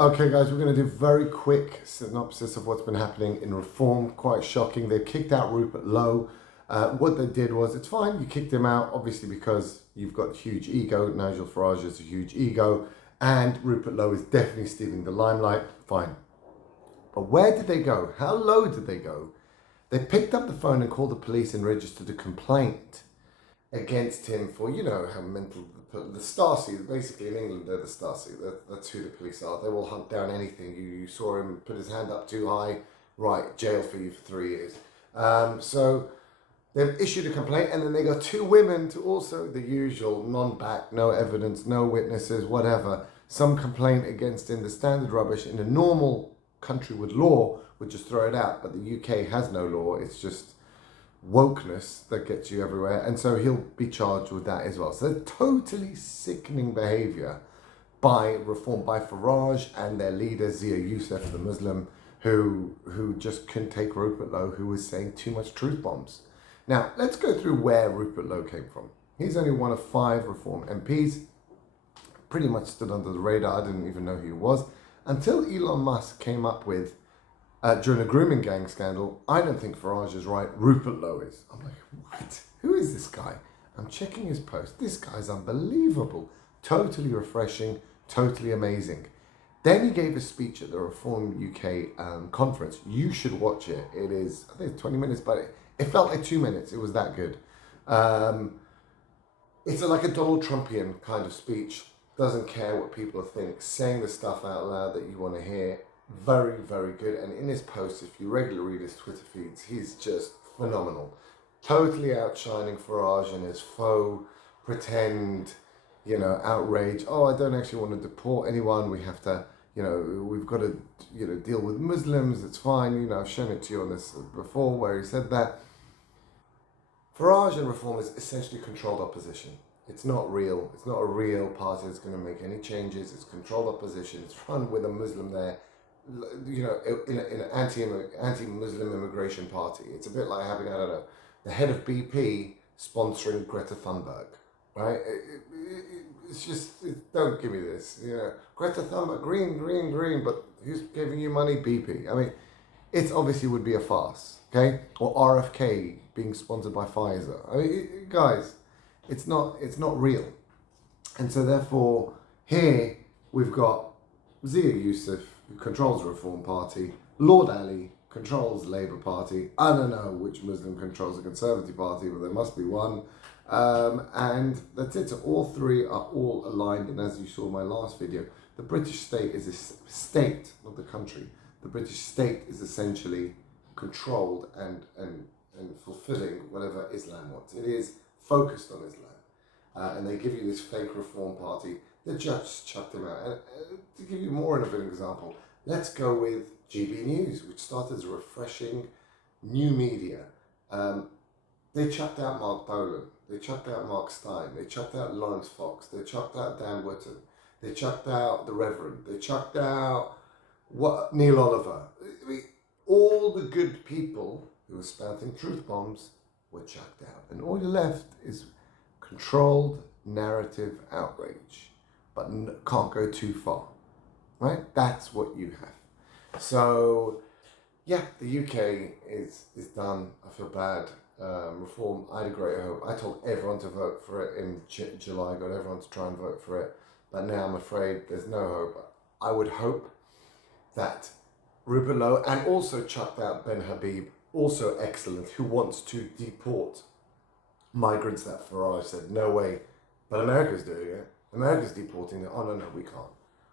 Okay, guys, we're going to do a very quick synopsis of what's been happening in Reform. Quite shocking. They kicked out Rupert Lowe. What they did was, it's fine, you kicked him out, obviously, because you've got huge ego. Nigel Farage has a huge ego, and Rupert Lowe is definitely stealing the limelight. Fine. But where did they go? How low did they go? They picked up the phone and called the police and registered a complaint against him for, you know, how mental, the Stasi, basically in England, they're the Stasi. That's who the police are. They will hunt down anything. You saw him put his hand up too high, right, jail for you for 3 years. So they've issued a complaint, and then they got two women to also, the usual, non-back, no evidence, no witnesses, whatever, some complaint against him, the standard rubbish. In a normal country with law would just throw it out, but the UK has no law. It's just wokeness that gets you everywhere, and so he'll be charged with that as well. So totally sickening behaviour by Reform, by Farage and their leader Zia Youssef, the Muslim, who just couldn't take Rupert Lowe, who was saying too much truth bombs. Now let's go through where Rupert Lowe came from. He's only one of 5 Reform MPs, pretty much stood under the radar. I didn't even know who he was until Elon Musk came up with, during a grooming gang scandal, I don't think Farage is right, Rupert Lowe is. I'm like, what? Who is this guy? I'm checking his post. This guy's unbelievable. Totally refreshing, totally amazing. Then he gave a speech at the Reform UK conference. You should watch it. It is, I think it's 20 minutes, but it felt like 2 minutes. It was that good. It's like a Donald Trumpian kind of speech. Doesn't care what people think, saying the stuff out loud that you want to hear. Very, very good. And in his posts, if you regularly read his Twitter feeds, he's just phenomenal. Totally outshining Farage and his faux pretend, outrage. Oh, I don't actually want to deport anyone. We have to, we've got to, deal with Muslims. It's fine. I've shown it to you on this before where he said that. Farage and Reform is essentially controlled opposition. It's not real. It's not a real party that's going to make any changes. It's controlled opposition. It's run with a Muslim there, in an anti-Muslim immigration party. It's a bit like having, I don't know, the head of BP sponsoring Greta Thunberg, right? It's just, don't give me this. Greta Thunberg, green, but who's giving you money? BP. I mean, it obviously would be a farce, okay? Or RFK being sponsored by Pfizer. I mean, guys, it's not real. And so therefore, here we've got Zia Youssef, who controls the Reform Party, Lord Ali controls the Labour Party. I don't know which Muslim controls the Conservative Party, but there must be one. And that's it. So all three are all aligned. And as you saw in my last video, the British state is a state, not the country. The British state is essentially controlled and fulfilling whatever Islam wants. It is focused on Islam. And they give you this fake Reform Party. The judge chucked him out. And to give you more of an example, let's go with GB News, which started as a refreshing new media. They chucked out Mark Bolan. They chucked out Mark Stein. They chucked out Lawrence Fox. They chucked out Dan Wootton. They chucked out the Reverend. They chucked out Neil Oliver. I mean, all the good people who were spouting truth bombs were chucked out. And all you're left is controlled narrative outrage, but can't go too far, right? That's what you have. So, yeah, the UK is done. I feel bad. Reform, I had a great hope. I told everyone to vote for it in July. I got everyone to try and vote for it. But now I'm afraid there's no hope. I would hope that Rupert Lowe, and also chucked out Ben Habib, also excellent, who wants to deport migrants that Farage said, no way. But America's doing it. America's deporting them. Oh, no, we can't.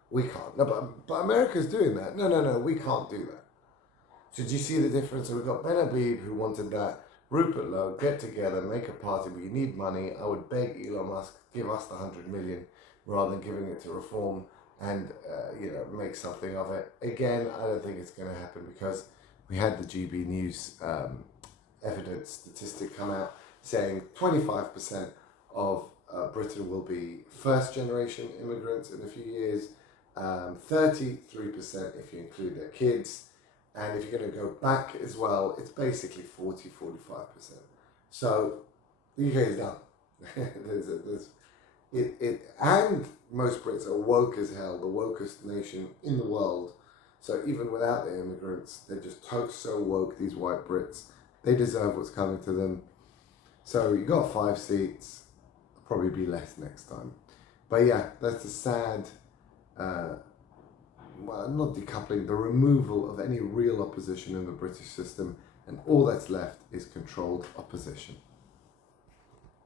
We can't. No, but America's doing that. No, we can't do that. So do you see the difference? So we've got Ben Habib, who wanted that. Rupert Lowe, get together, make a party, but you need money. I would beg Elon Musk, give us the 100 million rather than giving it to Reform and, make something of it. Again, I don't think it's going to happen because we had the GB News evidence statistic come out saying 25% of Britain will be first-generation immigrants in a few years, 33% if you include their kids, and if you're going to go back as well, it's basically 40-45%. So the UK is done. And most Brits are woke as hell, the wokest nation in the world. So even without the immigrants, they're just so woke, these white Brits. They deserve what's coming to them. So you got 5 seats, probably be less next time. But yeah, that's a sad, well, not decoupling, the removal of any real opposition in the British system, and all that's left is controlled opposition.